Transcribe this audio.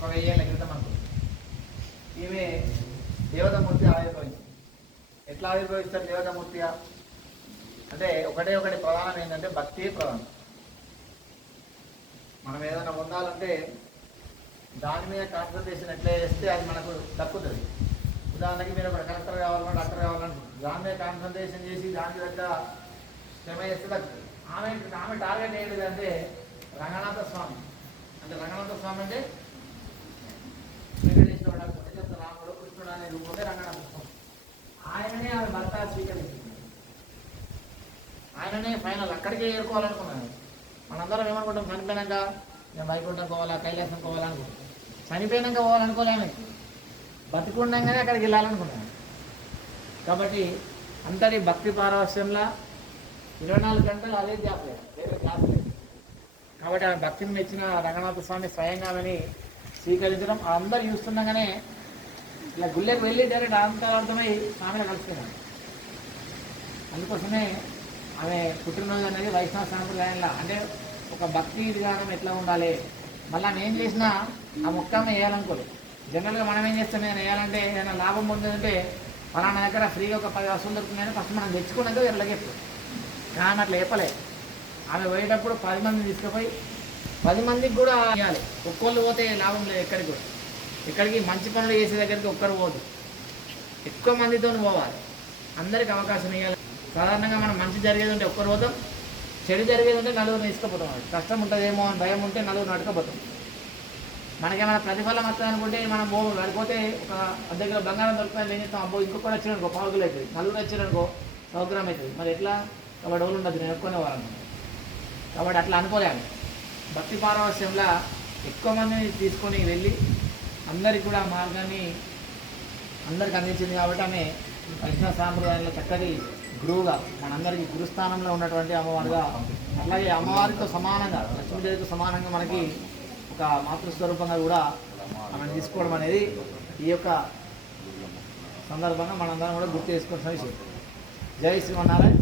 ఒక 1000 ఏళ్ళ క్రితం అనుకుంటుంది. ఈమె దేవతామూర్తి ఆవిర్భవించింది. ఎట్లా ఆవిర్భవిస్తారు దేవతామూర్తిగా అంటే ఒకటి ప్రధానం ఏంటంటే భక్తి ప్రధానం. మనం ఏదైనా పొందాలంటే దాని మీద కాన్సన్ట్రేషన్ ఎట్లా చేస్తే అది మనకు దక్కుతుంది. ఉదాహరణకి మీరు ఒక కలెక్టర్ కావాలన్నా డాక్టర్ కావాలనుకుంటుంది, దాని మీద కాన్సన్ట్రేషన్ చేసి దాని దగ్గర శ్రమ చేస్తే దక్కుతుంది. ఆమె టార్గెట్ ఏంటిదంటే రంగనాథ స్వామి. అంటే రంగనాథ స్వామి అంటే వెంకటేశ్వరుడు అనుకుంటే రాముడు కృష్ణుడు అనే రూపంలో రంగనాథ స్వామి. ఆయననే ఆమె భర్త స్వీకరిస్తుంది. ఆయననే ఫైనల్ అక్కడికే చేరుకోవాలనుకున్నాను. మనందరం ఏమనుకుంటాం, చనిపోయినాక నేను వైకుంఠం పోవాలా కైలాసం పోవాలనుకుంటాం. చనిపోయినాక పోవాలనుకోలేము, బతికుండగానే అక్కడికి వెళ్ళాలనుకున్నాను. కాబట్టి అంతటి భక్తి పారవశ్యంలా 24 గంటలు అదే ధ్యాస లేదు, వేరే ధ్యాస లేదు. కాబట్టి ఆమె భక్తిని మెచ్చిన రంగనాథ స్వామి స్వయంగా ఆమెని స్వీకరించడం అందరు చూస్తుండగానే ఇలా గుళ్ళకి వెళ్ళి డైరెక్ట్ అంతరార్థమై స్వామిని కలుసుకున్నాను. అందుకోసమే ఆమె పుట్టినరోజు అనేది వైష్ణవ సాంప్రదాయంలో అంటే ఒక భక్తి విధానం ఎట్లా ఉండాలి. మళ్ళీ ఆమె ఏం చేసినా ఆ ముక్కమ్మ వేయాలనుకోలేదు. జనరల్గా మనం ఏం చేస్తాం, నేను వేయాలంటే ఏదైనా లాభం పొందేదంటే ఫలానా దగ్గర ఫ్రీగా ఒక 10 వస్తువులు దొరుకుతున్నాయని ఫస్ట్ మనం తెచ్చుకున్నాక ఎల్లగెప్పు. కానీ అట్లా చెప్పలేదు. ఆమె పోయేటప్పుడు 10 మందిని తీసుకుపోయి 10 మందికి కూడా ఇవ్వాలి. ఒక్కళ్ళు పోతే లాభం లేదు ఎక్కడికి కూడా. ఇక్కడికి మంచి పనులు చేసే దగ్గరికి ఒక్కరు పోదు, ఎక్కువ మందితో పోవాలి, అందరికి అవకాశం ఇవ్వాలి. సాధారణంగా మనం మంచి జరిగేది ఉంటే ఒక్కరు పోతాం, చెడు జరిగేది ఉంటే నలుగురిని తీసుకుపోతాం. కష్టం ఉంటుందేమో అని భయం ఉంటే నలుగురిని అడకపోతాం. మనకేమైనా ప్రతిఫలం వస్తుంది అనుకుంటే మనం పడిపోతే ఒక దగ్గర బంగారం దొరుకుతుంది ఏం చేస్తాం, అబ్బో ఇంకొకటి వచ్చిననుకో 1 కిలో అవుతుంది, నలుగురు వచ్చిననుకో 100 గ్రామ్ అవుతుంది. మరి ఎట్లా కాబట్టి డోలు ఉండదు, నేను ఎక్కువనే వాళ్ళను. కాబట్టి అట్లా అనుకోలేము. భక్తి పారవశ్యంలో ఎక్కువ మందిని తీసుకొని వెళ్ళి అందరికి కూడా మార్గాన్ని అందరికి అందించింది. కాబట్టి ఆమె వైష్ణవ సాంప్రదాయంలో చక్కటి గురువుగా మనందరికీ గురుస్థానంలో ఉన్నటువంటి అమ్మవారుగా, అలాగే అమ్మవారితో సమానంగా లక్ష్మీదేవితో సమానంగా మనకి ఒక మాతృస్వరూపంగా కూడా ఆమెను తీసుకోవడం అనేది ఈ యొక్క సందర్భంగా మనందరం కూడా గుర్తు చేసుకోవాల్సిన విషయం. జై శ్రీమన్నారాయణ.